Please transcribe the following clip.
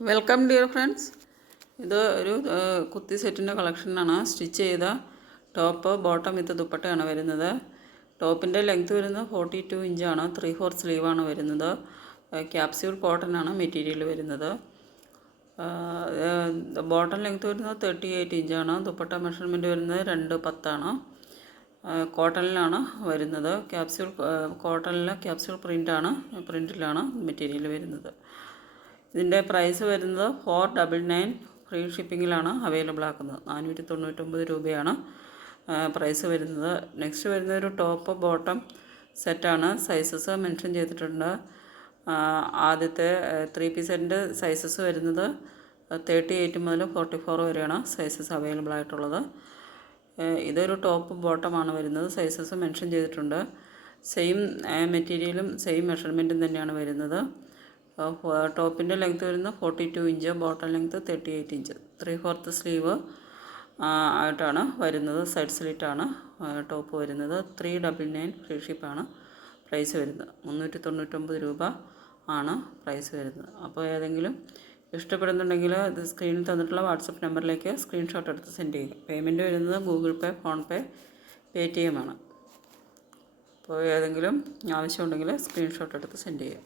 Welcome dear friends ഇത് ഒരു കുത്തി സെറ്റിന്റെ കളക്ഷനാണ് സ്റ്റിച്ച് ചെയ്ത ടോപ്പ് ബോട്ടം വിത്ത് ദുപ്പട്ടയാണ് വരുന്നത്. ടോപ്പിന്റെ ലെങ്ത് വരുന്നത് ഫോർട്ടി ടു ഇഞ്ചാണ് ത്രീ ഫോർ സ്ലീവാണ് വരുന്നത്. ക്യാപ്സ്യൂൾ കോട്ടൺ ആണ് മെറ്റീരിയൽ വരുന്നത്. ബോട്ടം ലെങ്ത് വരുന്നത് തേർട്ടി എയ്റ്റ് ഇഞ്ചാണ് ദുപ്പട്ട മെഷർമെന്റ് വരുന്നത് രണ്ട് പത്താണ്. കോട്ടണിലാണ് വരുന്നത്. ക്യാപ്സ്യൂൾ കോട്ടണിലെ ക്യാപ്സ്യൂൾ പ്രിന്റാണ് പ്രിന്റിലാണ് മെറ്റീരിയൽ വരുന്നത്. ഇതിന്റെ പ്രൈസ് വരുന്നത് ഫോർ ഡബിൾ നയൻ ഫ്രീ ഷിപ്പിങ്ങിലാണ് അവൈലബിൾ ആക്കുന്നത്. നാനൂറ്റി തൊണ്ണൂറ്റൊമ്പത് രൂപയാണ് പ്രൈസ് വരുന്നത്. നെക്സ്റ്റ് വരുന്ന ഒരു ടോപ്പ് ബോട്ടം സെറ്റാണ് സൈസസ് മെൻഷൻ ചെയ്തിട്ടുണ്ട്. ആദ്യത്തെ ത്രീ പീസിന്റെ സൈസസ് വരുന്നത് തേർട്ടി എയ്റ്റ് മുതൽ ഫോർട്ടി ഫോർ വരെയാണ് സൈസസ് അവൈലബിൾ ആയിട്ടുള്ളത്. ഇതൊരു ടോപ്പ് ബോട്ടമാണ് വരുന്നത്. സൈസസ് മെൻഷൻ ചെയ്തിട്ടുണ്ട്. സെയിം മെറ്റീരിയലും സെയിം മെഷർമെന്റും തന്നെയാണ് വരുന്നത്. ടോപ്പിന്റെ ലെങ്ത് വരുന്നത് forty two inch bottom length thirty eight inch. Three fourth sleeve ആയിട്ടാണ് വരുന്നത്. സൈഡ് സ്ലിറ്റാണ് ടോപ്പ് വരുന്നത്. ത്രീ ഡബിൾ നയൻ ഫ്രീ ഷിപ്പാണ് പ്രൈസ് വരുന്നത്. മുന്നൂറ്റി തൊണ്ണൂറ്റൊമ്പത് രൂപ ആണ് പ്രൈസ് വരുന്നത്. അപ്പോൾ ഏതെങ്കിലും ഇഷ്ടപ്പെടുന്നുണ്ടെങ്കിൽ ഇത് സ്ക്രീനിൽ തന്നിട്ടുള്ള വാട്സപ്പ് നമ്പറിലേക്ക് സ്ക്രീൻഷോട്ട് എടുത്ത് സെൻഡ് ചെയ്യുക. പേയ്മെന്റ് വരുന്നത് Google Pay PhonePe Paytm ആണ്. അപ്പോൾ ഏതെങ്കിലും ആവശ്യമുണ്ടെങ്കിൽ സ്ക്രീൻഷോട്ട് എടുത്ത് സെൻഡ് ചെയ്യുക.